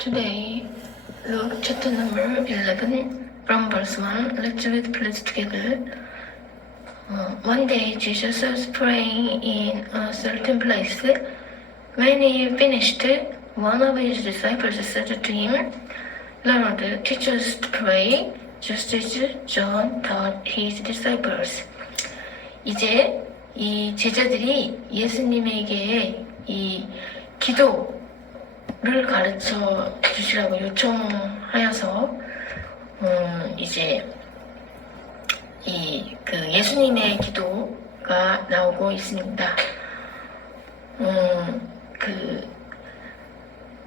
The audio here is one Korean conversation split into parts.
Today, Luke chapter number 11 from verse 1. Let's read please together. One day Jesus was praying in a certain place. When he finished, one of his disciples said to him, Lord, teach us to pray, just as John taught his disciples. 이제 이 제자들이 예수님에게 이 기도를 가르쳐 주시라고 요청하여서 이제 그 예수님의 기도가 나오고 있습니다.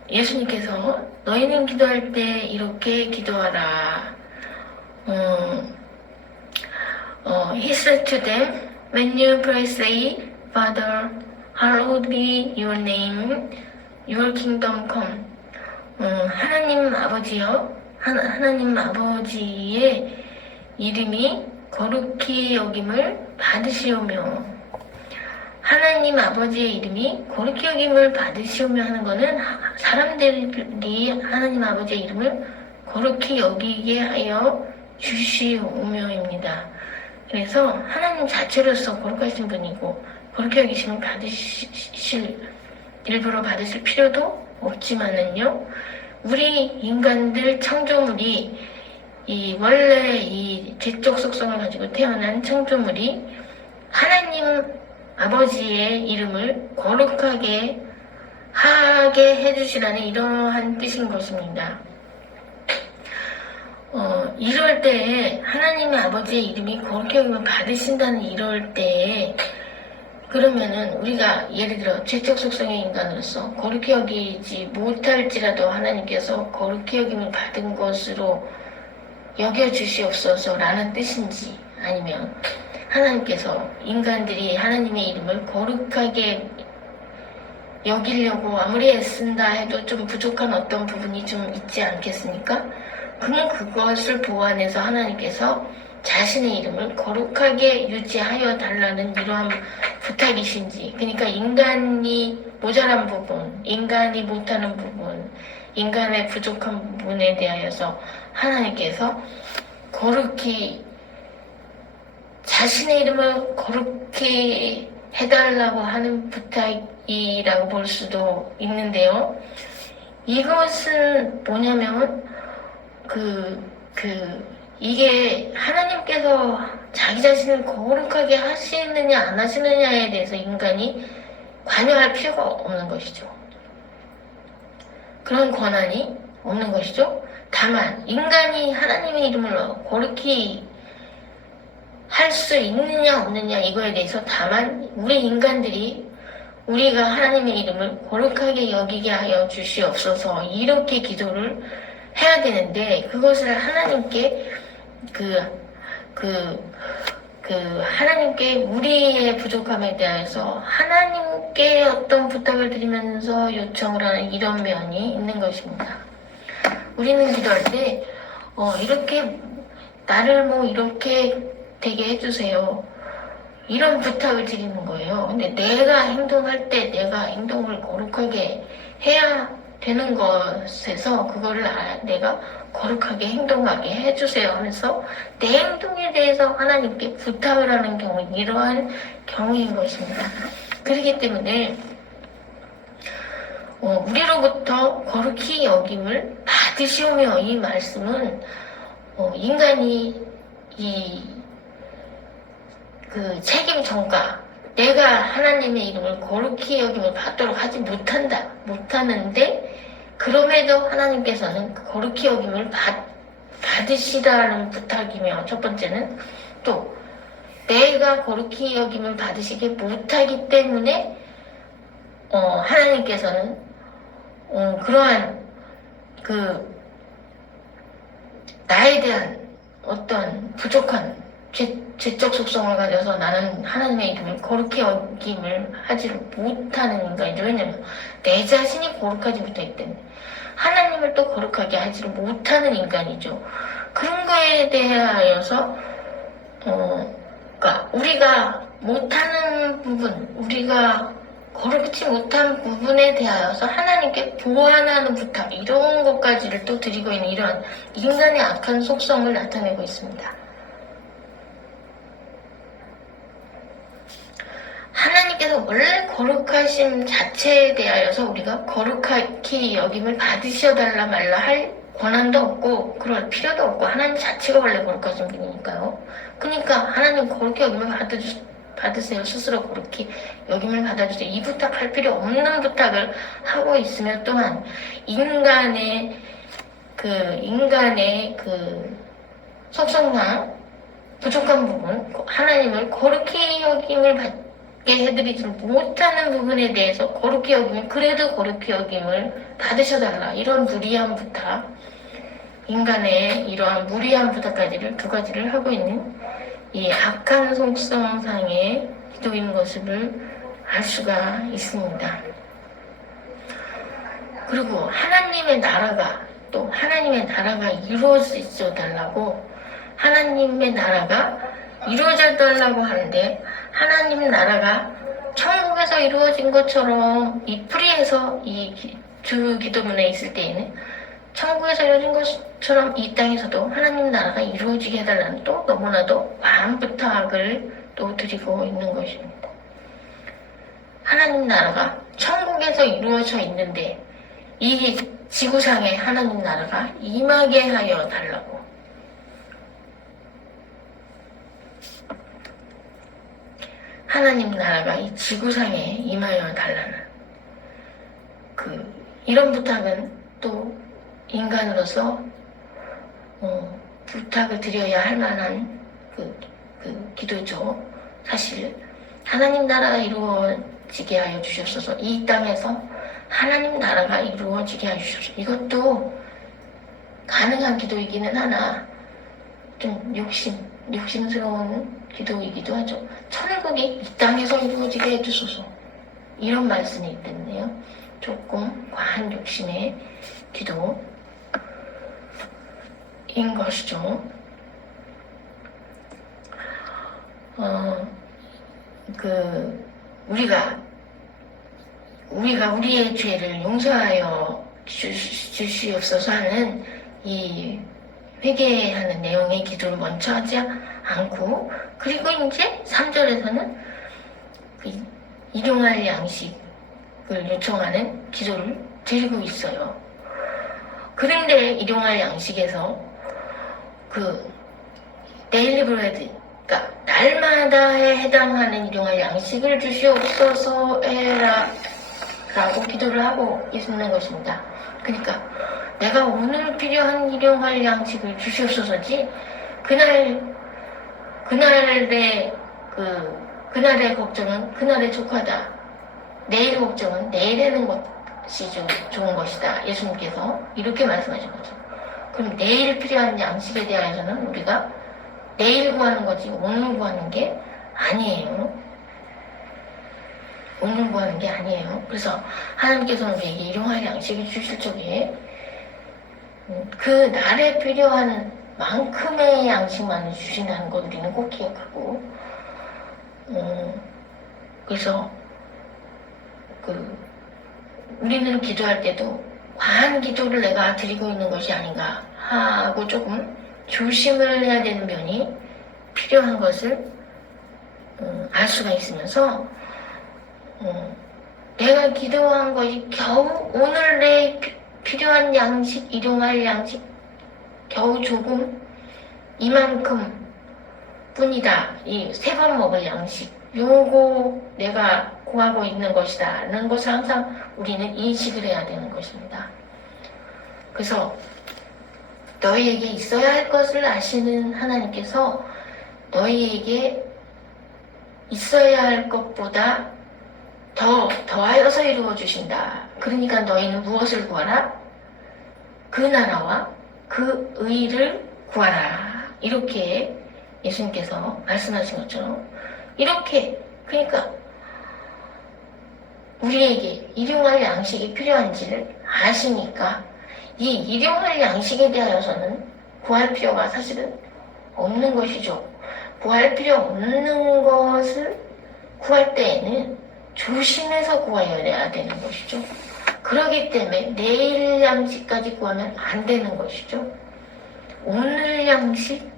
예수님께서 너희는 기도할 때 이렇게 기도하라. He said to them, when you pray, say, Father, hallowed be your name, your kingdom come. 하나님 아버지여, 하나님 아버지의 이름이 거룩히 여김을 받으시오며, 하나님 아버지의 이름이 거룩히 여김을 받으시오며 하는 것은 사람들이 하나님 아버지의 이름을 거룩히 여기게 하여 주시오며입니다. 그래서 하나님 자체로서 거룩하신 분이고 거룩히 여기심을 일부러 받으실 필요도 없지만은요, 우리 인간들 창조물이 원래 이 죄적 속성을 가지고 태어난 창조물이 하나님 아버지의 이름을 거룩하게 하게 해주시라는 이러한 뜻인 것입니다. 이럴 때에 하나님의 아버지의 이름이 거룩히 여김을 받으신다는 이럴 때에 그러면은 우리가 예를 들어 죄적 속성의 인간으로서 거룩히 여기지 못할지라도 하나님께서 거룩히 여김을 받은 것으로 여겨주시옵소서라는 뜻인지, 아니면 하나님께서 인간들이 하나님의 이름을 거룩하게 여기려고 아무리 애쓴다 해도 좀 부족한 어떤 부분이 좀 있지 않겠습니까? 그럼 그것을 보완해서 하나님께서 자신의 이름을 거룩하게 유지하여 달라는 이러한 부탁이신지, 그러니까 인간이 모자란 부분, 인간이 못하는 부분, 인간의 부족한 부분에 대하여서 하나님께서 거룩히 자신의 이름을 거룩히 해달라고 하는 부탁이라고 볼 수도 있는데요. 이것은 뭐냐면 이게 하나님께서 자기 자신을 거룩하게 하시느냐 안 하시느냐에 대해서 인간이 관여할 필요가 없는 것이죠. 그런 권한이 없는 것이죠. 다만 인간이 하나님의 이름을 거룩히 할 수 있느냐 없느냐 이거에 대해서 다만 우리 인간들이 우리가 하나님의 이름을 거룩하게 여기게 하여 주시옵소서 이렇게 기도를 해야 되는데, 그것을 하나님께 하나님께 우리의 부족함에 대해서 하나님께 어떤 부탁을 드리면서 요청을 하는 이런 면이 있는 것입니다. 우리는 기도할 때 이렇게 나를 이렇게 되게 해주세요, 이런 부탁을 드리는 거예요. 근데 내가 행동할 때 내가 행동을 거룩하게 해야 되는 것에서 그거를 내가 거룩하게 행동하게 해주세요 하면서 내 행동에 대해서 하나님께 부탁을 하는 경우, 이러한 경우인 것입니다. 그렇기 때문에 우리로부터 거룩히 여김을 받으시오며 이 말씀은 인간이 책임 전가, 내가 하나님의 이름을 거룩히 여김을 받도록 하지 못하는데, 그럼에도 하나님께서는 거룩히 여김을 받으시라는 부탁이며, 첫 번째는 또 내가 거룩히 여김을 받으시게 못하기 때문에 하나님께서는 그러한 나에 대한 어떤 부족한 죄적 속성을 가져서 나는 하나님의 이름을 거룩히 여김을 하지를 못하는 인간이죠. 왜냐면 내 자신이 거룩하지 못하기 때문에 하나님을 또 거룩하게 하지를 못하는 인간이죠. 그런 거에 대하여서 그러니까 우리가 못하는 부분, 우리가 거룩지 못한 부분에 대하여서 하나님께 보완하는 부탁, 이런 것까지를 또 드리고 있는 이런 인간의 악한 속성을 나타내고 있습니다. 하나님께서 원래 거룩하심 자체에 대하여서 우리가 거룩하게 여김을 받으셔달라 말라 할 권한도 없고 그럴 필요도 없고, 하나님 자체가 원래 거룩하신 분이니까요. 그러니까 하나님 거룩히 여김을 받으세요. 스스로 거룩히 여김을 받아주세요. 이 부탁할 필요 없는 부탁을 하고 있으며, 또한 인간의 속성상 부족한 부분, 하나님을 거룩히 여김을 받게 해드리지 못하는 부분에 대해서 거룩히 여김을, 그래도 거룩히 여김을 받으셔달라, 이런 무리한 부탁, 인간의 이러한 무리한 부탁까지를 두 가지를 하고 있는 이 악한 속성상의 기도인 것을 알 수가 있습니다. 그리고 하나님의 나라가 이루어져 달라고, 하나님의 나라가 이루어져 달라고 하는데, 하나님 나라가 천국에서 이루어진 것처럼 이 프리에서 이 주 기도문에 있을 때에는 천국에서 이루어진 것처럼 이 땅에서도 하나님 나라가 이루어지게 해달라는 또 너무나도 과한 부탁을 또 드리고 있는 것입니다. 하나님 나라가 천국에서 이루어져 있는데 이 지구상에 하나님 나라가 임하게 하여 달라고. 하나님 나라가 이 지구상에 임하여 달라는 이런 부탁은 또 인간으로서 부탁을 드려야 할 만한 기도죠. 사실 하나님 나라가 이루어지게 하여 주시옵소서. 이 땅에서 하나님 나라가 이루어지게 하여 주시옵소서. 이것도 가능한 기도이기는 하나 좀 욕심스러운 기도이기도 하죠. 천국이 이 땅에서 이루어지게 해주소서, 이런 말씀이 있던데요. 조금 과한 욕심의 기도인 것이죠. 우리가 우리의 죄를 용서하여 주시옵소서 하는 이 회개하는 내용의 기도를 먼저 하지 않고, 그리고 이제 3절에서는 일용할 양식을 요청하는 기도를 드리고 있어요. 그런데 일용할 양식에서 데일리 브레드, 그러니까 날마다에 해당하는 일용할 양식을 주시옵소서 해라 라고 기도를 하고 있는 것입니다. 그러니까 내가 오늘 필요한 일용할 양식을 주시옵소서지, 그날의 걱정은 그날에 족하다, 내일 걱정은 내일 하는 것이 좋은 것이다, 예수님께서 이렇게 말씀하신 거죠. 그럼 내일 필요한 양식에 대해서는 우리가 내일 구하는 거지 오늘 구하는 게 아니에요. 오늘 구하는 게 아니에요. 그래서 하나님께서는 우리에게 일용할 양식을 주실 적에 그 날에 필요한 만큼의 양식만을 주신다는 걸 우리는 꼭 기억하고, 그래서 우리는 기도할 때도 과한 기도를 내가 드리고 있는 것이 아닌가 하고 조금 조심을 해야 되는 면이 필요한 것을 알 수가 있으면서, 내가 기도한 것이 겨우 오늘 내 필요한 양식, 일용할 양식 겨우 조금 이만큼 뿐이다, 이 3번 먹을 양식, 요거 내가 구하고 있는 것이다 라는 것을 항상 우리는 인식을 해야 되는 것입니다. 그래서 너희에게 있어야 할 것을 아시는 하나님께서 너희에게 있어야 할 것보다 더하여서 이루어 주신다. 그러니까 너희는 무엇을 구하라? 그 나라와 그 의를 구하라. 이렇게 예수님께서 말씀하신 것처럼, 이렇게, 그러니까 우리에게 일용할 양식이 필요한지를 아시니까 이 일용할 양식에 대하여서는 구할 필요가 사실은 없는 것이죠. 구할 필요 없는 것을 구할 때에는 조심해서 구해야 되는 것이죠. 그렇기 때문에 내일 양식까지 구하면 안 되는 것이죠. 오늘 양식?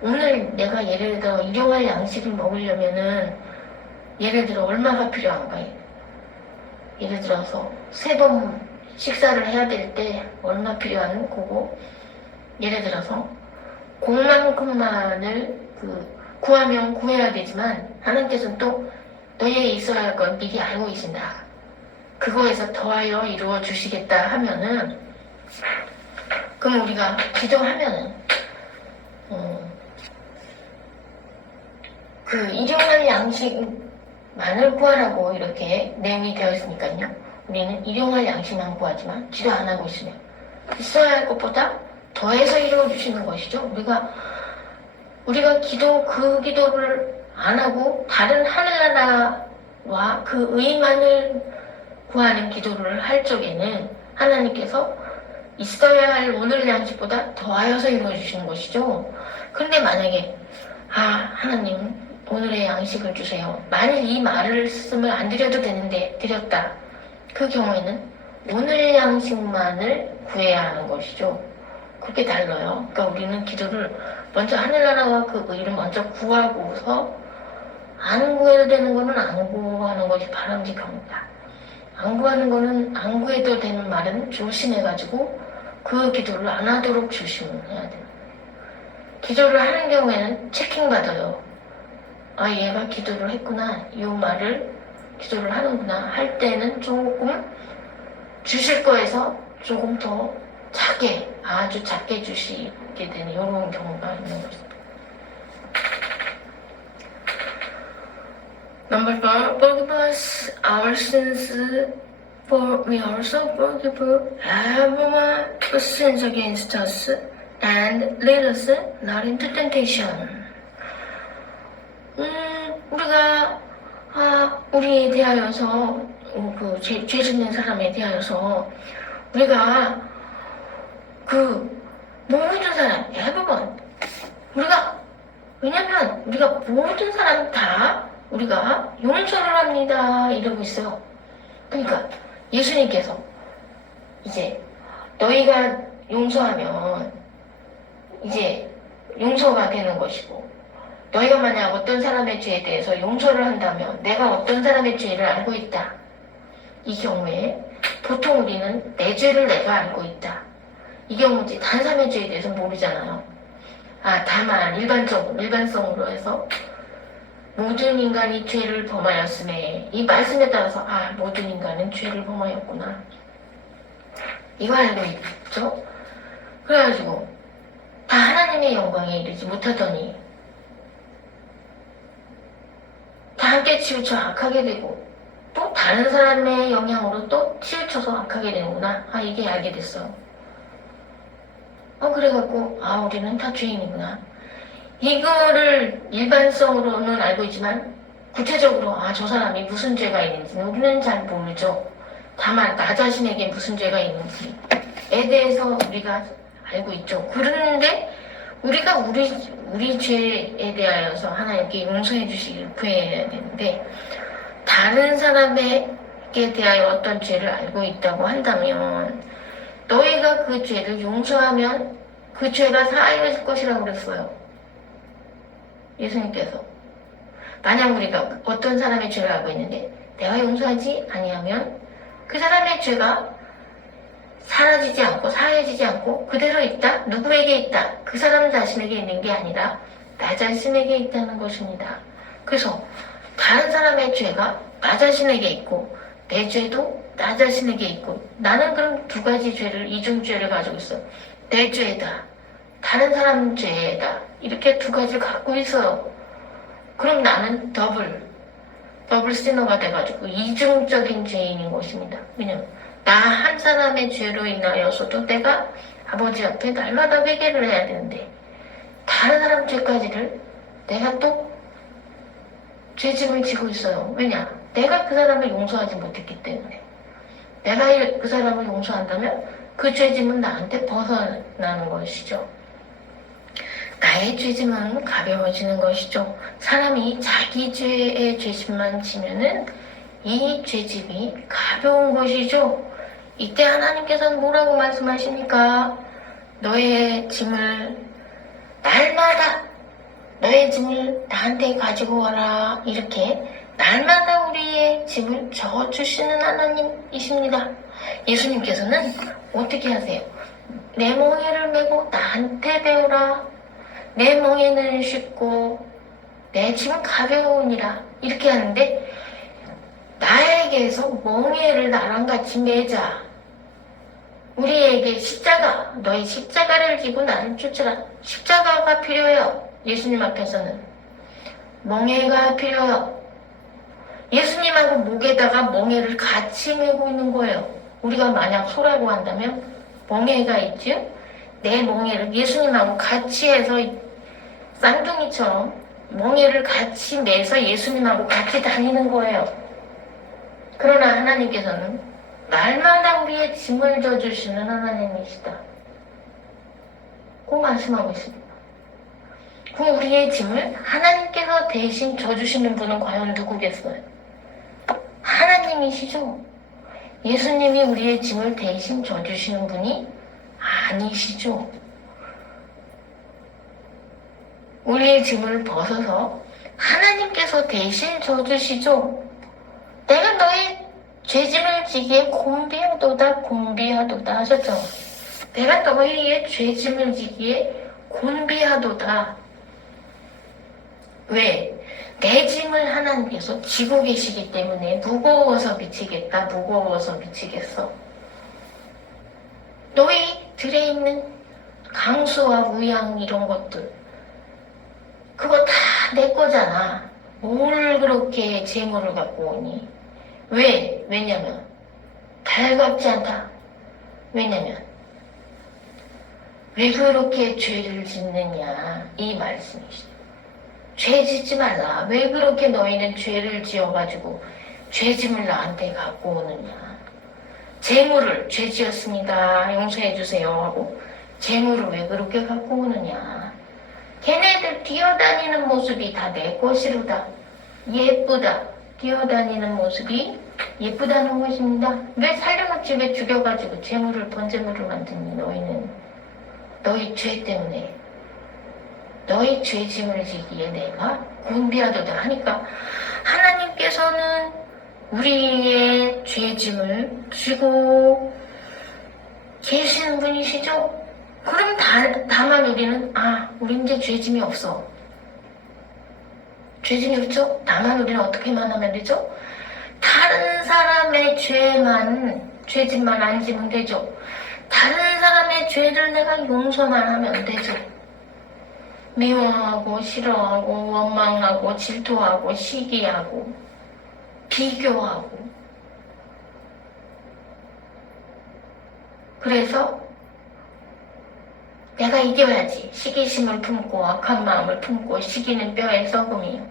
오늘 내가 예를 들어 일용할 양식을 먹으려면은 예를 들어 얼마가 필요한가요? 예를 들어서 3번 식사를 해야 될 때 얼마 필요한 거고, 예를 들어서 그만큼만을 구하면 구해야 되지만 하나님께서는 또 너희에게 있어야 할 건 미리 알고 계신다. 그거에서 더하여 이루어 주시겠다 하면은, 그럼 우리가 기도하면은 일용할 양식만을 구하라고 이렇게 내용이 되어 있으니까요. 우리는 일용할 양식만 구하지만 기도 안 하고 있으면 있어야 할 것보다 더해서 이루어 주시는 것이죠. 우리가 그 기도를 안 하고 다른 하늘나라와 그 의만을 구하는 기도를 할 적에는 하나님께서 있어야 할 오늘 양식보다 더하여서 이루어 주시는 것이죠. 그런데 만약에 하나님 오늘의 양식을 주세요. 만일 이 말씀을 안 드려도 되는데 드렸다. 그 경우에는 오늘 양식만을 구해야 하는 것이죠. 그렇게 달라요. 그러니까 우리는 기도를 먼저 하늘나라와 그 의를 먼저 구하고서 안 구해도 되는 거는 안 구하는 것이 바람직합니다. 안 구하는 거는 안 구해도 되는 말은 조심해가지고 그 기도를 안 하도록 조심해야 돼요. 기도를 하는 경우에는 체킹받아요. 얘가 기도를 했구나. 이 말을 기도를 하는구나. 할 때는 조금 주실 거에서 조금 더 작게, 아주 작게 주시게 되는 이런 경우가 있는 것입니다. Number 4, forgive us our sins, for we also forgive everyone who sins against us, and lead us not into temptation. 우리가 우리에 대하여서 죄 짓는 사람에 대하여서 우리가 모든 사람 everyone 왜냐면 우리가 모든 사람 다 우리가 용서를 합니다 이러고 있어요. 그러니까 예수님께서 이제 너희가 용서하면 이제 용서가 되는 것이고, 너희가 만약 어떤 사람의 죄에 대해서 용서를 한다면 내가 어떤 사람의 죄를 알고 있다. 이 경우에 보통 우리는 내 죄를 내가 알고 있다. 이 경우지 다른 사람의 죄에 대해서 모르잖아요. 다만 일반성으로 해서 모든 인간이 죄를 범하였음에 이 말씀에 따라서 모든 인간은 죄를 범하였구나. 이거 알고 있죠? 그래가지고 다 하나님의 영광에 이르지 못하더니 다 함께 치우쳐 악하게 되고 또 다른 사람의 영향으로 또 치우쳐서 악하게 되는구나. 이게 알게 됐어. 그래갖고 우리는 다 죄인이구나. 이거를 일반성으로는 알고 있지만 구체적으로 저 사람이 무슨 죄가 있는지는 우리는 잘 모르죠. 다만 나 자신에게 무슨 죄가 있는지에 대해서 우리가 알고 있죠. 그런데 우리가 우리 죄에 대하여서 하나님께 용서해 주시기를 구해야 되는데, 다른 사람에게 대하여 어떤 죄를 알고 있다고 한다면 너희가 그 죄를 용서하면 그 죄가 사하여질 것이라고 그랬어요. 예수님께서. 만약 우리가 어떤 사람의 죄를 알고 있는데 내가 용서하지 아니하면 그 사람의 죄가 사라지지 않고 사해지지 않고 그대로 있다? 누구에게 있다? 그 사람 자신에게 있는 게 아니라 나 자신에게 있다는 것입니다. 그래서 다른 사람의 죄가 나 자신에게 있고 내 죄도 나 자신에게 있고, 나는 그럼 두 가지 죄를, 이중죄를 가지고 있어. 내 죄다, 다른 사람 죄다, 이렇게 두 가지를 갖고 있어요. 그럼 나는 더블 시너가 돼가지고 이중적인 죄인인 것입니다. 왜냐면 나 한 사람의 죄로 인하여서도 내가 아버지 앞에 날마다 회개를 해야 되는데 다른 사람 죄까지를 내가 또 죄짐을 지고 있어요. 왜냐? 내가 그 사람을 용서하지 못했기 때문에. 내가 그 사람을 용서한다면 그 죄짐은 나한테 벗어나는 것이죠. 나의 죄짐은 가벼워지는 것이죠. 사람이 자기 죄의 죄짐만 지면은 이 죄짐이 가벼운 것이죠. 이때 하나님께서는 뭐라고 말씀하십니까? 너의 짐을 날마다 너의 짐을 나한테 가지고 와라. 이렇게 날마다 우리의 짐을 져주시는 하나님이십니다. 예수님께서는 어떻게 하세요? 내 멍에를 메고 나한테 배우라. 내 멍에는 쉽고 내 짐은 가벼우니라. 이렇게 하는데 나에게서 멍에를 나랑 같이 매자. 우리에게 십자가, 너희 십자가를 지고 나를 쫓으라. 십자가가 필요해요. 예수님 앞에서는 멍에가 필요해요. 예수님하고 목에다가 멍에를 같이 메고 있는 거예요. 우리가 만약 소라고 한다면 멍에가 있죠. 내 멍에를 예수님하고 같이 해서 쌍둥이처럼 멍에를 같이 매서 예수님하고 같이 다니는 거예요. 그러나 하나님께서는 날마다 우리의 짐을 져주시는 하나님이시다. 그 말씀하고 있습니다. 그 우리의 짐을 하나님께서 대신 져주시는 분은 과연 누구겠어요? 하나님이시죠. 예수님이 우리의 짐을 대신 져주시는 분이 아니시죠. 우리의 짐을 벗어서 하나님께서 대신 져주시죠. 내가 너의 죄짐을 지기에 곤비하도다 곤비하도다 하셨죠. 내가 너희의 죄짐을 지기에 곤비하도다. 왜? 내 짐을 하나님께서 지고 계시기 때문에 무거워서 미치겠다. 무거워서 미치겠어. 너희들에 있는 강수와 우양 이런 것들 그거 다 내 거잖아. 뭘 그렇게 재물을 갖고 오니? 왜? 왜냐면 달갑지 않다. 왜냐면 왜 그렇게 죄를 짓느냐 이 말씀이시죠. 죄 짓지 말라. 왜 그렇게 너희는 죄를 지어가지고 죄짐을 나한테 갖고 오느냐. 재물을 죄 지었습니다. 용서해 주세요 하고 재물을 왜 그렇게 갖고 오느냐. 걔네들 뛰어다니는 모습이 다 내 것이로다. 예쁘다. 뛰어다니는 모습이 예쁘다는 것입니다. 왜 살려놓지 왜 죽여가지고 재물을 번제물을 만드니 너희는 너희 죄 때문에 너희 죄짐을 지기에 내가 곤비하도다 하니까 하나님께서는 우리의 죄짐을 지고 계시는 분이시죠. 그럼 다만 우리는 우리 이제 죄짐이 없어. 죄짐이 없죠? 다만 우리는 어떻게만 하면 되죠? 다른 사람의 죄짐만 안 지면 되죠. 다른 사람의 죄를 내가 용서만 하면 되죠. 미워하고 싫어하고 원망하고 질투하고 시기하고 비교하고 그래서 내가 이겨야지. 시기심을 품고 악한 마음을 품고 시기는 뼈의 썩음이요.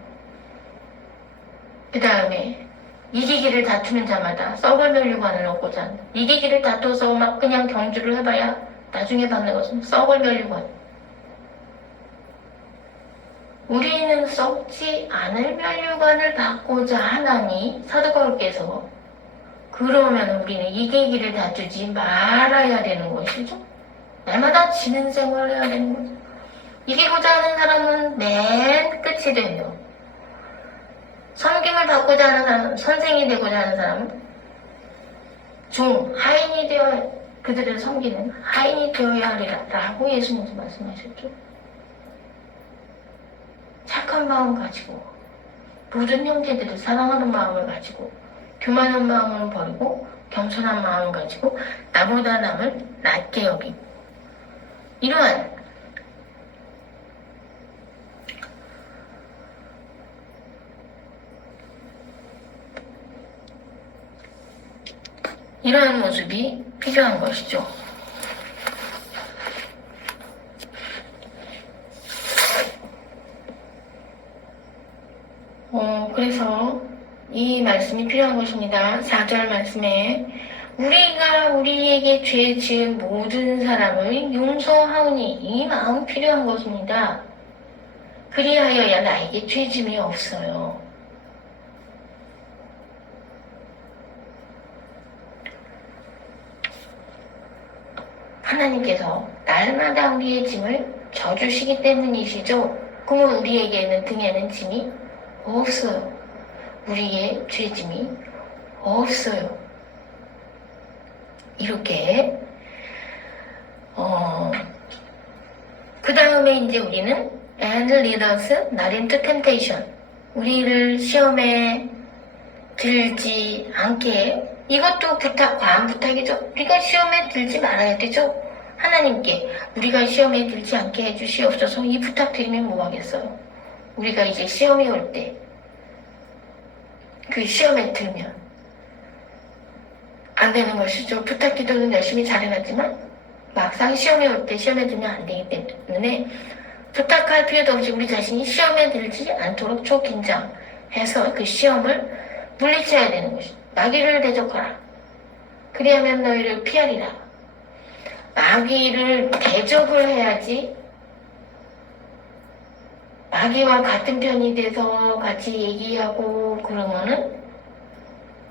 그 다음에 이기기를 다투는 자마다 썩을 멸류관을 얻고자 한다. 이기기를 다투어서 막 그냥 경주를 해봐야 나중에 받는 것은 썩을 멸류관. 우리는 썩지 않을 멸류관을 받고자 하나니 사도 바울께서 그러면 우리는 이기기를 다투지 말아야 되는 것이죠. 날마다 지는 생활을 해야 되는 거죠. 이기고자 하는 사람은 맨 끝이 돼요. 섬김을 받고자 하는 사람은 선생이 되고자 하는 사람은 하인이 되어야 그들을 섬기는 하인이 되어야 하리라 라고 예수님도 말씀하셨죠. 착한 마음 가지고 모든 형제들을 사랑하는 마음을 가지고 교만한 마음을 버리고 겸손한 마음을 가지고 나보다 남을 낮게 여기고 이러한 모습이 필요한 것이죠. 그래서 이 말씀이 필요한 것입니다. 4절 말씀에 우리가 우리에게 죄 지은 모든 사람을 용서하오니 이 마음 필요한 것입니다. 그리하여야 나에게 죄짐이 없어요. 하나님께서 날마다 우리의 짐을 져주시기 때문이시죠. 그러면 우리에게는 등에는 짐이 없어요. 우리의 죄짐이 없어요. 이렇게 그 다음에 이제 우리는 and lead us not into temptation, 우리를 시험에 들지 않게, 이것도 부탁, 과한 부탁이죠. 우리가 시험에 들지 말아야 되죠. 하나님께 우리가 시험에 들지 않게 해주시옵소서, 이 부탁 드리면 뭐 하겠어요. 우리가 이제 시험이 올 때 그 시험에 들면 안 되는 것이죠. 부탁 기도는 열심히 잘해놨지만 막상 시험에 올 때 시험에 들면 안 되기 때문에 부탁할 필요도 없이 우리 자신이 시험에 들지 않도록 초긴장해서 그 시험을 물리쳐야 되는 것이죠. 마귀를 대적하라. 그리하면 너희를 피하리라. 마귀를 대적을 해야지, 마귀와 같은 편이 돼서 같이 얘기하고 그러면은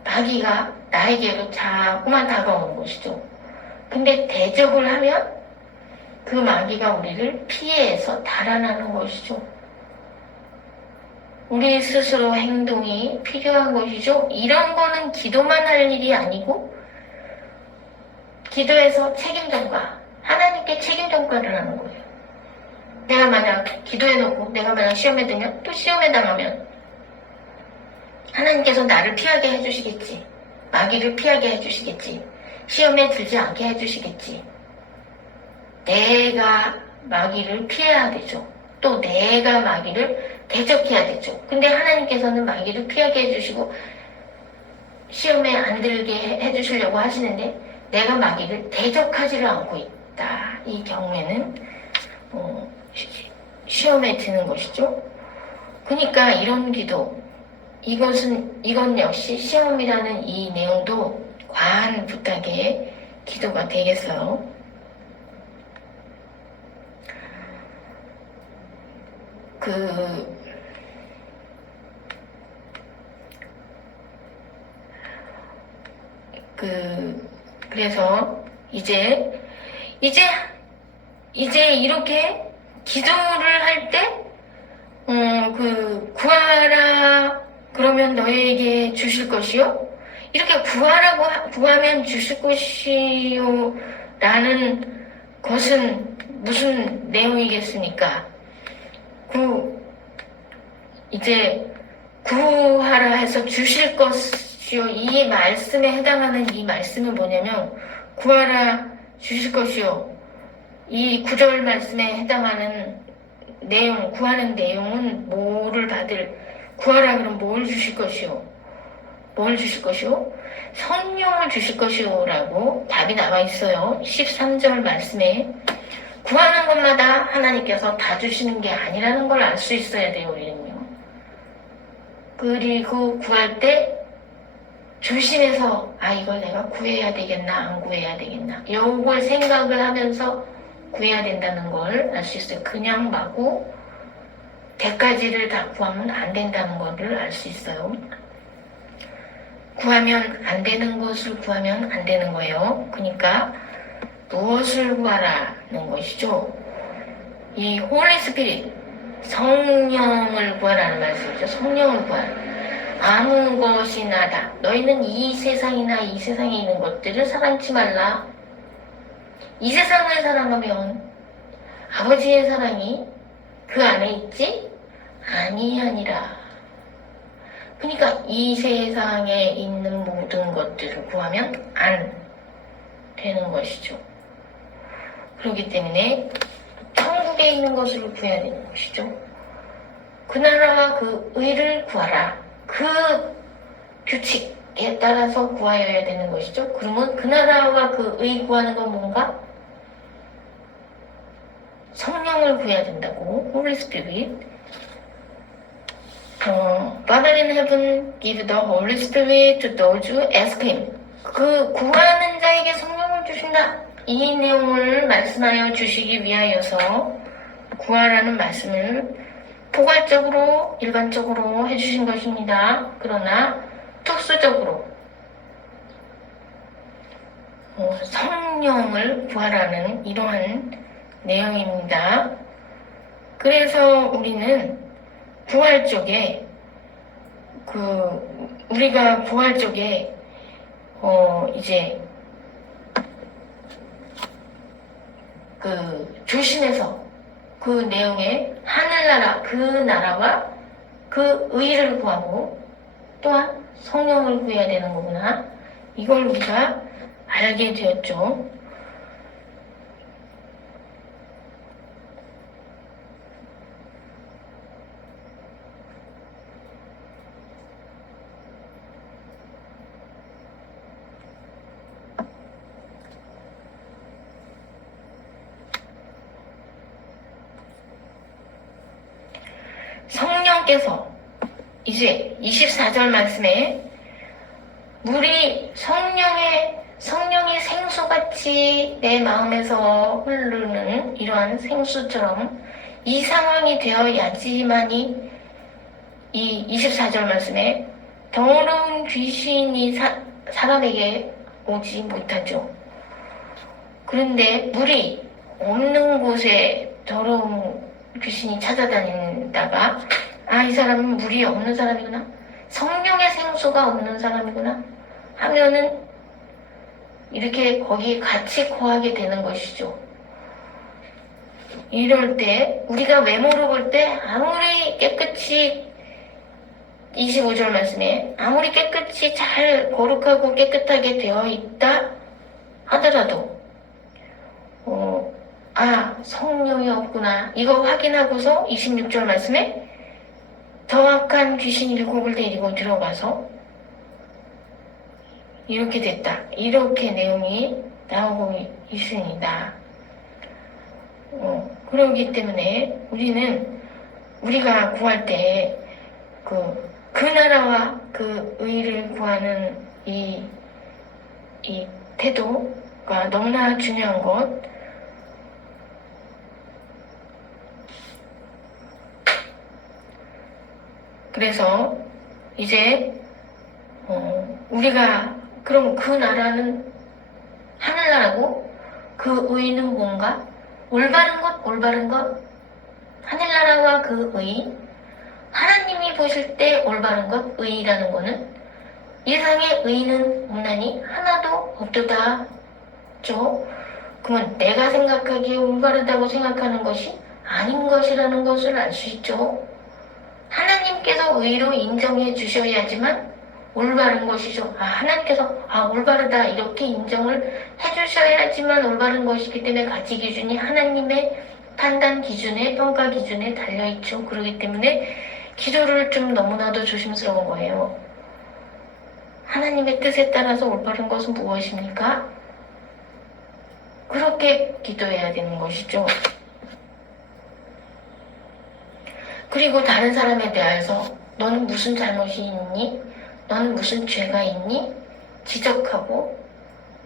마귀가 나에게로 자꾸만 다가오는 것이죠. 근데 대적을 하면 그 마귀가 우리를 피해서 달아나는 것이죠. 우리 스스로 행동이 필요한 것이죠. 이런 거는 기도만 할 일이 아니고 기도에서 책임 전가, 하나님께 책임 전가를 하는 거예요. 내가 만약 기도해놓고 내가 만약 시험에 들면, 또 시험에 당하면 하나님께서 나를 피하게 해주시겠지. 마귀를 피하게 해주시겠지. 시험에 들지 않게 해주시겠지. 내가 마귀를 피해야 되죠. 또 내가 마귀를 대적해야 되죠. 근데 하나님께서는 마귀를 피하게 해주시고 시험에 안 들게 해주시려고 하시는데 내가 마귀를 대적하지를 않고 있다. 이 경우에는 시험에 드는 것이죠. 그러니까 이런 기도, 이건 역시 시험이라는 이 내용도 과한 부탁의 기도가 되겠어요. 그래서 이제 이렇게 기도를 할 때, 구하라, 그러면 너에게 주실 것이요? 이렇게 구하면 주실 것이요? 라는 것은 무슨 내용이겠습니까? 이제 구하라 해서 주실 것이요, 이 말씀에 해당하는 이 말씀은 뭐냐면 구하라 주실 것이요, 이 구절 말씀에 해당하는 내용, 구하는 내용은 뭐를 구하라 그럼 뭘 주실 것이요? 뭘 주실 것이요? 성령을 주실 것이요 라고 답이 나와 있어요. 13절 말씀에. 구하는 것마다 하나님께서 다 주시는 게 아니라는 걸 알 수 있어야 돼요, 우리는요. 그리고 구할 때 조심해서, 이걸 내가 구해야 되겠나, 안 구해야 되겠나, 요걸 생각을 하면서 구해야 된다는 걸 알 수 있어요. 그냥 마구 100가지를 다 구하면 안 된다는 것을 알 수 있어요. 구하면 안 되는 것을 구하면 안 되는 거예요. 그러니까 무엇을 구하라는 것이죠. 이 홀리 스피릿, 성령을 구하라는 말씀이죠. 성령을 구하라. 아무 것이나 다, 너희는 이 세상이나 이 세상에 있는 것들을 사랑치 말라. 이 세상을 사랑하면 아버지의 사랑이 그 안에 있지 아니하니라. 그러니까 이 세상에 있는 모든 것들을 구하면 안 되는 것이죠. 그렇기 때문에 천국에 있는 것을 구해야 되는 것이죠. 그 나라와 그 의를 구하라. 그 규칙에 따라서 구하여야 되는 것이죠. 그러면 그 나라와 그 의 구하는 건 뭔가? 성령을 구해야 된다고. Holy Spirit. Father in heaven, give the Holy Spirit to those who ask Him. 그 구하는 자에게 성령을 주신다. 이 내용을 말씀하여 주시기 위하여서 구하라는 말씀을 포괄적으로 일반적으로 해주신 것입니다. 그러나 특수적으로 성령을 구하라는 이러한 내용입니다. 그래서 우리는 구할 쪽에 우리가 구할 쪽에 이제 조심해서 그 내용에 하늘나라 그 나라와 그 의를 구하고 또한 성령을 구해야 되는 거구나. 이걸 우리가 알게 되었죠. 성령께서 이제 24절 말씀에 물이 성령의 생수같이 내 마음에서 흐르는 이러한 생수처럼 이 상황이 되어야지만이 이 24절 말씀에 더러운 귀신이 사람에게 오지 못하죠. 그런데 물이 없는 곳에 더러운 귀신이 찾아다닌다가 이 사람은 물이 없는 사람이구나, 성령의 생수가 없는 사람이구나 하면은 이렇게 거기에 같이 거하게 되는 것이죠. 이럴 때 우리가 외모로 볼 때 아무리 깨끗이 25절 말씀에 아무리 깨끗이 잘 거룩하고 깨끗하게 되어 있다 하더라도 성령이 없구나 이거 확인하고서 26절 말씀에 더 악한 귀신 7을 데리고 들어가서 이렇게 됐다, 이렇게 내용이 나오고 있습니다. 그러기 때문에 우리가 구할 때 그 나라와 그 의를 구하는 이 태도가 너무나 중요한 것. 그래서 이제 우리가 그럼 그 나라는 하늘나라고 그 의는 뭔가? 올바른 것, 하늘나라와 그 의, 하나님이 보실 때 올바른 것, 의라는 거는 이상의 의는 없나니 하나도 없도다. 그러면 내가 생각하기에 올바르다고 생각하는 것이 아닌 것이라는 것을 알 수 있죠. 하나님께서 의로 인정해 주셔야지만 올바른 것이죠. 하나님께서 올바르다 이렇게 인정을 해주셔야지만 올바른 것이기 때문에 가치 기준이 하나님의 판단 기준에, 평가 기준에 달려있죠. 그렇기 때문에 기도를 좀 너무나도 조심스러운 거예요. 하나님의 뜻에 따라서 올바른 것은 무엇입니까? 그렇게 기도해야 되는 것이죠. 그리고 다른 사람에 대해서 너는 무슨 잘못이 있니? 너는 무슨 죄가 있니? 지적하고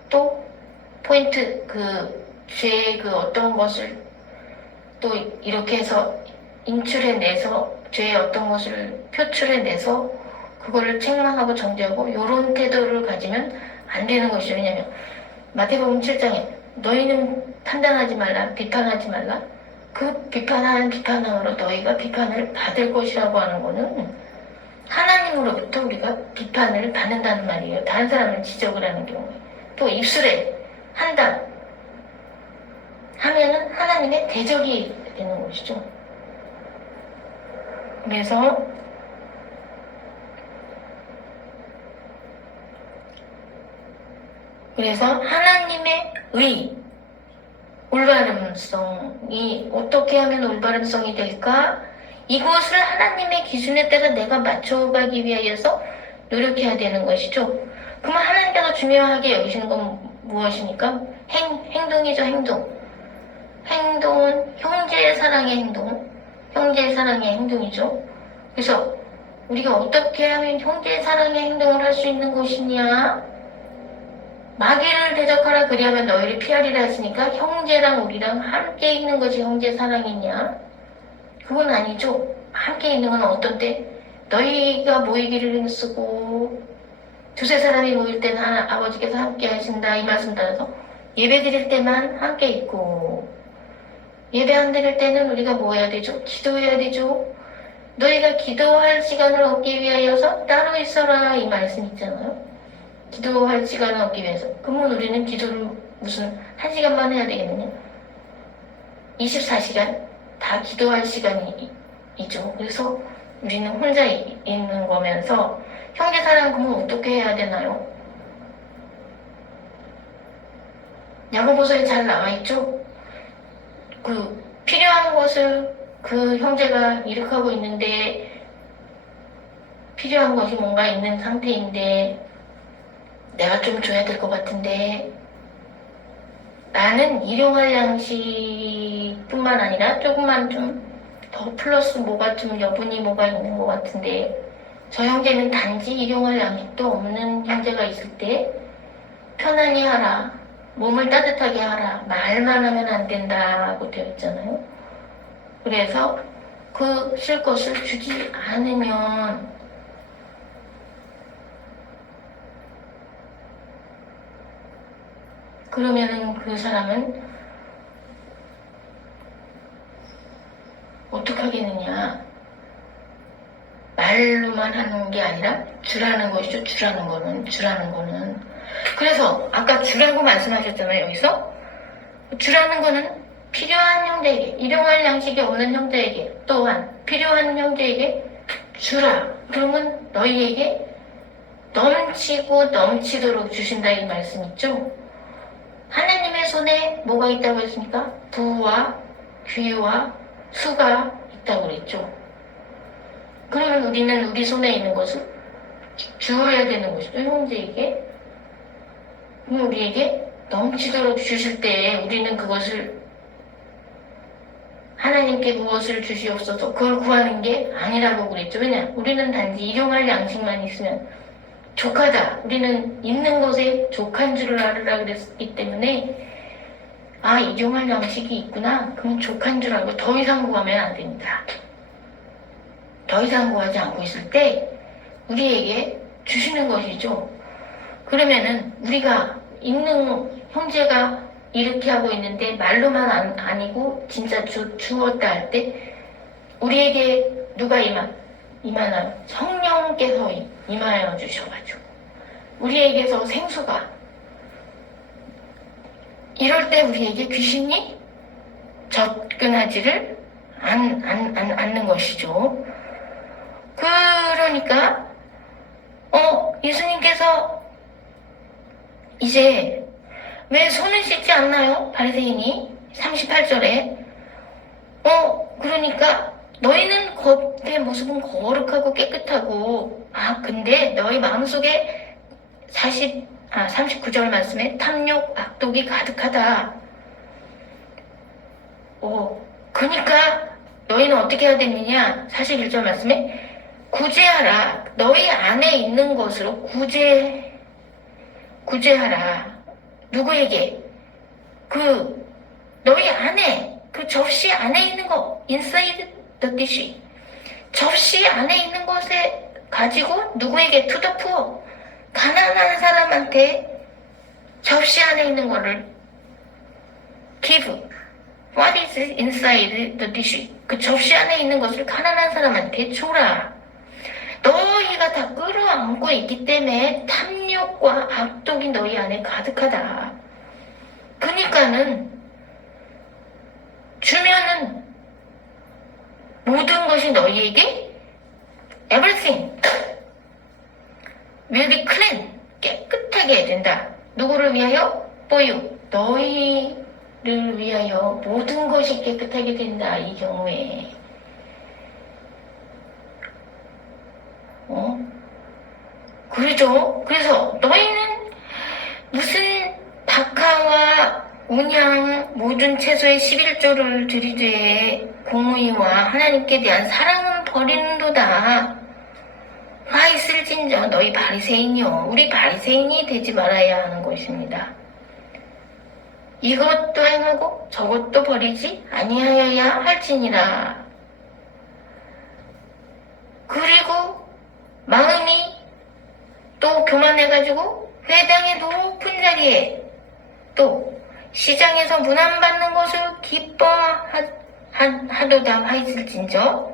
또 포인트 죄의 어떤 것을 또 이렇게 해서 인출해내서 죄의 어떤 것을 표출해내서 그거를 책망하고 정죄하고 이런 태도를 가지면 안 되는 것이죠. 왜냐하면 마태복음 7장에 너희는 판단하지 말라, 비판하지 말라, 그 비판하는 비판함으로 너희가 비판을 받을 것이라고 하는 거는 하나님으로부터 우리가 비판을 받는다는 말이에요. 다른 사람을 지적을 하는 경우에. 또 입술에 한다 하면은 하나님의 대적이 되는 것이죠. 그래서 하나님의 올바름성이 어떻게 하면 올바름성이 될까? 이것을 하나님의 기준에 따라 내가 맞춰가기 위하여서 노력해야 되는 것이죠. 그러면 하나님께서 중요하게 여기시는 건 무엇입니까? 행동이죠. 행동은 형제의 사랑의 행동이죠. 그래서 우리가 어떻게 하면 형제의 사랑의 행동을 할 수 있는 것이냐? 마귀를 대적하라 그리하면 너희를 피하리라 했으니까 형제랑 우리랑 함께 있는 것이 형제 사랑이냐? 그건 아니죠. 함께 있는 건 어떤 때? 너희가 모이기를 쓰고 두세 사람이 모일 때는 아버지께서 함께 하신다 이 말씀 따라서 예배 드릴 때만 함께 있고 예배 안 드릴 때는 우리가 뭐 해야 되죠? 기도해야 되죠. 너희가 기도할 시간을 얻기 위하여서 따로 있어라 이 말씀 있잖아요. 기도할 시간을 얻기 위해서. 그러면 우리는 기도를 무슨 1시간만 해야 되겠느냐? 24시간 다 기도할 시간이죠. 그래서 우리는 혼자 있는 거면서 형제 사랑 그러면 어떻게 해야 되나요? 야고보서에 잘 나와 있죠. 그 필요한 것을 그 형제가 일으키고 있는데 필요한 것이 뭔가 있는 상태인데 내가 좀 줘야 될 것 같은데 나는 일용할 양식뿐만 아니라 조금만 좀 더 플러스 뭐가 좀 여분이 뭐가 있는 것 같은데 저 형제는 단지 일용할 양식도 없는 형제가 있을 때 편안히 하라, 몸을 따뜻하게 하라, 말만 하면 안 된다고 되어 있잖아요. 그래서 그 쉴 것을 주지 않으면 그러면은 그 사람은 어떻게 하겠느냐. 말로만 하는 게 아니라 주라는 것이죠. 주라는 거는. 그래서 아까 주라고 말씀하셨잖아요. 여기서 주라는 거는 필요한 형제에게, 일용할 양식이 없는 형제에게, 또한 필요한 형제에게 주라. 그러면 너희에게 넘치고 넘치도록 주신다 이 말씀 있죠. 하나님의 손에 뭐가 있다고 했습니까? 부와 귀와 수가 있다고 그랬죠. 그러면 우리는 우리 손에 있는 것을 주어야 되는 것이죠. 형제에게. 그럼 우리에게 넘치도록 주실 때에 우리는 그것을 하나님께 무엇을 주시옵소서 그걸 구하는 게 아니라고 그랬죠. 왜냐? 우리는 단지 일용할 양식만 있으면 족하다. 우리는 있는 것에 족한 줄을 알으라 그랬기 때문에 아, 일용할 양식이 있구나. 그럼 족한 줄 알고 더 이상 구하면 안 됩니다. 더 이상 구하지 않고 있을 때 우리에게 주시는 것이죠. 그러면은 우리가 있는 형제가 이렇게 하고 있는데 말로만 아니고 진짜 주었다 할 때 우리에게 누가 임하나요? 성령께서 임하여 주셔가지고 우리에게서 생수가 이럴 때 우리에게 귀신이 접근하지를 않는 것이죠. 그러니까 예수님께서 이제 왜 손을 씻지 않나요? 바리새인이 38절에 그러니까 너희는 겉의 모습은 거룩하고 깨끗하고 근데 너희 마음속에 39절 말씀에 탐욕, 악독이 가득하다. 그러니까 너희는 어떻게 해야 되느냐? 41절 말씀에 구제하라. 너희 안에 있는 것으로 구제하라. 누구에게? 너희 안에, 그 접시 안에 있는 거, inside the dish. 접시 안에 있는 것에 가지고 누구에게? to the poor. 가난한 사람한테 접시 안에 있는 거를 give. What is inside the dish? 그 접시 안에 있는 것을 가난한 사람한테 줘라. 너희가 다 끌어안고 있기 때문에 탐욕과 악독이 너희 안에 가득하다. 그러니까는 주면은 모든 것이 너희에게 everything will be clean. 깨끗하게 된다. 누구를 위하여? for you. 너희를 위하여 모든 것이 깨끗하게 된다. 이 경우에 그러죠. 그래서 너희는 무슨 박하와 온양 모든 채소의 11조를 드리되 공의와 하나님께 대한 사랑은 버리는도다. 화 있을진저 너희 바리새인이여 우리 바리새인이 되지 말아야 하는 것입니다. 이것도 행하고 저것도 버리지 아니하여야 할지니라. 그리고 마음이 또 교만해가지고 회당의 높은 자리에 또 시장에서 문안받는 것을 기뻐하도다 화 있을진저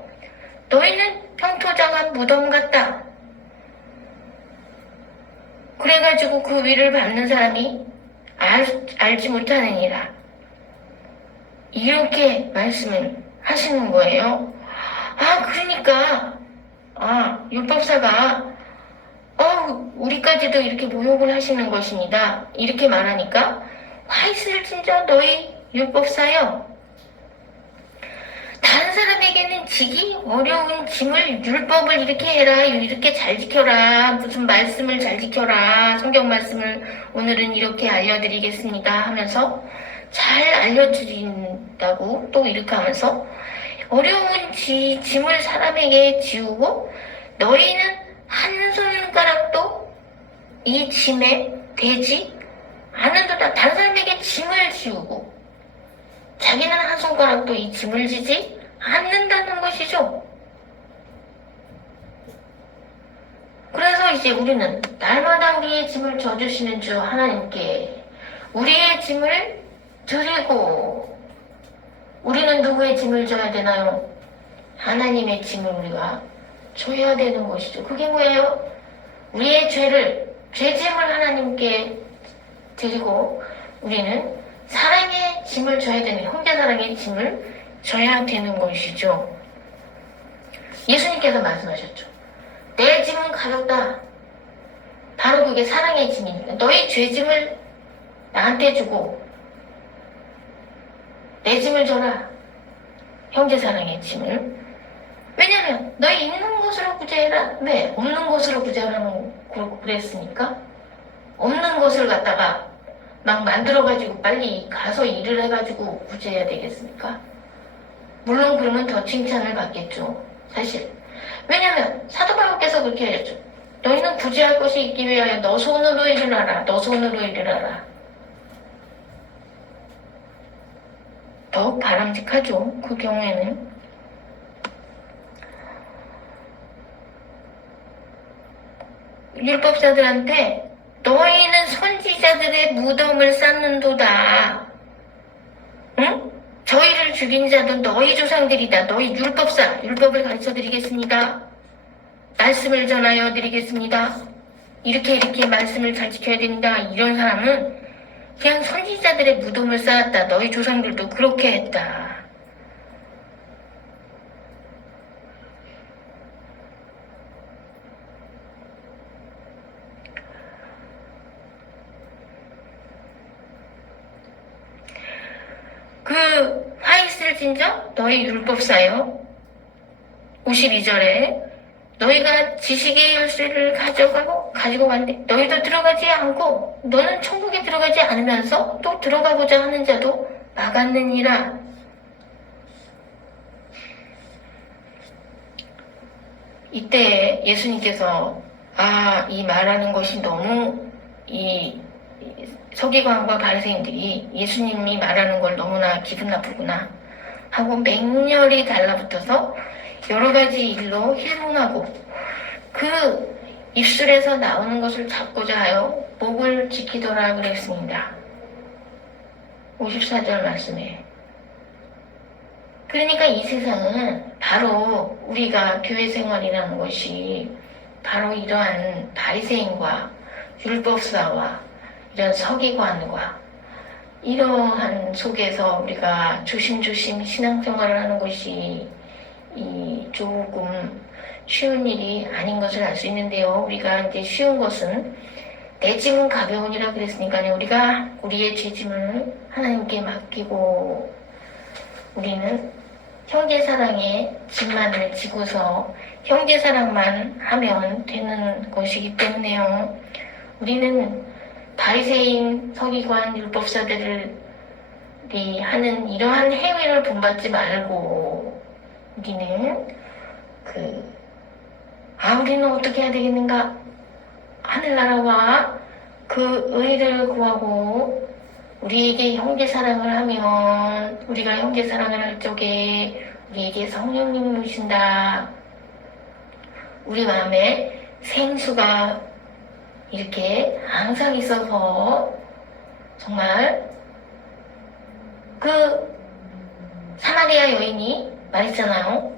너희는 평토장한 무덤 같다. 그래가지고 그 위를 밟는 사람이 알지 못하느니라. 이렇게 말씀을 하시는 거예요. 그러니까 율법사가 우리까지도 이렇게 모욕을 하시는 것입니다. 이렇게 말하니까 화 있을진저 너희 율법사여 다른 사람에게는 지기 어려운 짐을 율법을 이렇게 해라 이렇게 잘 지켜라 무슨 말씀을 잘 지켜라 성경 말씀을 오늘은 이렇게 알려드리겠습니다 하면서 잘 알려드린다고 또 이렇게 하면서 어려운 짐을 사람에게 지우고 너희는 한 손가락도 이 짐에 대지 않는도다. 다른 사람에게 짐을 지우고 자기는 한 손가락도 이 짐을 지지 않는다는 것이죠. 그래서 이제 우리는 날마다 우리의 짐을 져주시는 주 하나님께 우리의 짐을 드리고 우리는 누구의 짐을 져야 되나요? 하나님의 짐을 우리가 져야 되는 것이죠. 그게 뭐예요? 우리의 죄짐을 하나님께 드리고 우리는 사랑의 짐을 져야 되는 형제 사랑의 짐을 져야 되는 것이죠. 예수님께서 말씀하셨죠. 내 짐은 가볍다. 바로 그게 사랑의 짐이니까 너희 죄짐을 나한테 주고 내 짐을 져라. 형제 사랑의 짐을. 왜냐면 너희 있는 것으로 구제해라. 왜? 없는 것으로 구제하라고 그랬으니까 없는 것을 갖다가 막 만들어가지고 빨리 가서 일을 해가지고 구제해야 되겠습니까? 물론 그러면 더 칭찬을 받겠죠. 사실. 왜냐면 사도 바울께서 그렇게 하셨죠. 너희는 구제할 것이 있기 위하여 너 손으로 일을 하라. 너 손으로 일을 하라. 더욱 바람직하죠. 그 경우에는. 율법자들한테 너희는 선지자들의 무덤을 쌓는도다. 응? 저희를 죽인 자도 너희 조상들이다. 너희 율법을 가르쳐드리겠습니다. 말씀을 전하여 드리겠습니다. 이렇게 말씀을 잘 지켜야 된다. 이런 사람은 그냥 선지자들의 무덤을 쌓았다. 너희 조상들도 그렇게 했다. 화 있을진저 너희 율법사여 52절에 너희가 지식의 열쇠를 가지고 왔는데 너희도 들어가지 않고 너는 천국에 들어가지 않으면서 또 들어가고자 하는 자도 막았느니라. 이때 예수님께서 이 말하는 것이 너무 이 서기관과 바리새인들이 예수님이 말하는 걸 너무나 기분 나쁘구나 하고 맹렬히 달라붙어서 여러 가지 일로 희롱하고 그 입술에서 나오는 것을 잡고자 하여 목을 지키더라 그랬습니다. 54절 말씀에. 그러니까 이 세상은 바로 우리가 교회 생활이라는 것이 바로 이러한 바리새인과 율법사와 이런 서기관과 이러한 속에서 우리가 조심조심 신앙생활을 하는 것이 조금 쉬운 일이 아닌 것을 알 수 있는데요. 우리가 이제 쉬운 것은 내 짐은 가벼우니라 그랬으니까요. 우리가 우리의 죄짐을 하나님께 맡기고 우리는 형제사랑의 짐만을 지고서 형제사랑만 하면 되는 것이기 때문에요. 우리는 바리새인, 서기관, 율법사들이 하는 이러한 행위를 본받지 말고 우리는 우리는 어떻게 해야 되겠는가? 하늘나라와 그 의를 구하고 우리에게 형제 사랑을 하면 우리가 형제 사랑을 할 적에 우리에게 성령님이 오신다. 우리 마음에 생수가 이렇게 항상 있어서 정말 그 사마리아 여인이 말했잖아요.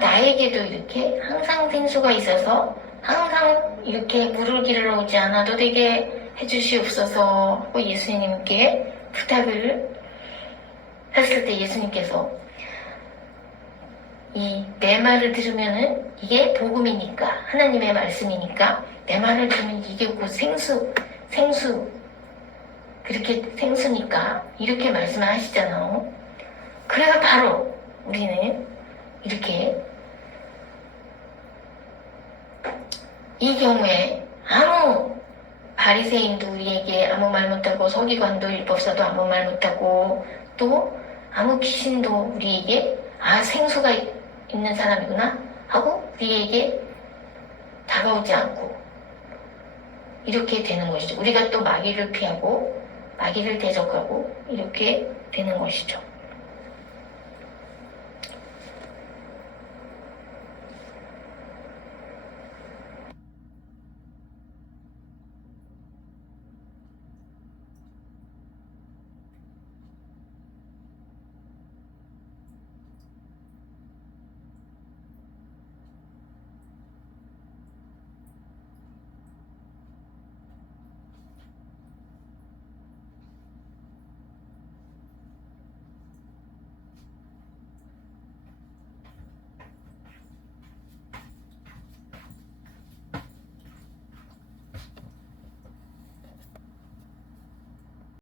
나에게도 이렇게 항상 생수가 있어서 항상 이렇게 물을 길러 오지 않아도 되게 해주시옵소서 하고 예수님께 부탁을 했을 때 예수님께서 내 말을 들으면은 이게 복음이니까 하나님의 말씀이니까 내 말을 들으면 이게 곧 생수 그렇게 생수니까 이렇게 말씀을 하시잖아요. 그래서 바로 우리는 이렇게 이 경우에 아무 바리새인도 우리에게 아무 말 못하고 서기관도 율법사도 아무 말 못하고 또 아무 귀신도 우리에게 생수가 있는 사람이구나 하고 우리에게 다가오지 않고 이렇게 되는 것이죠. 우리가 또 마귀를 피하고 마귀를 대적하고 이렇게 되는 것이죠.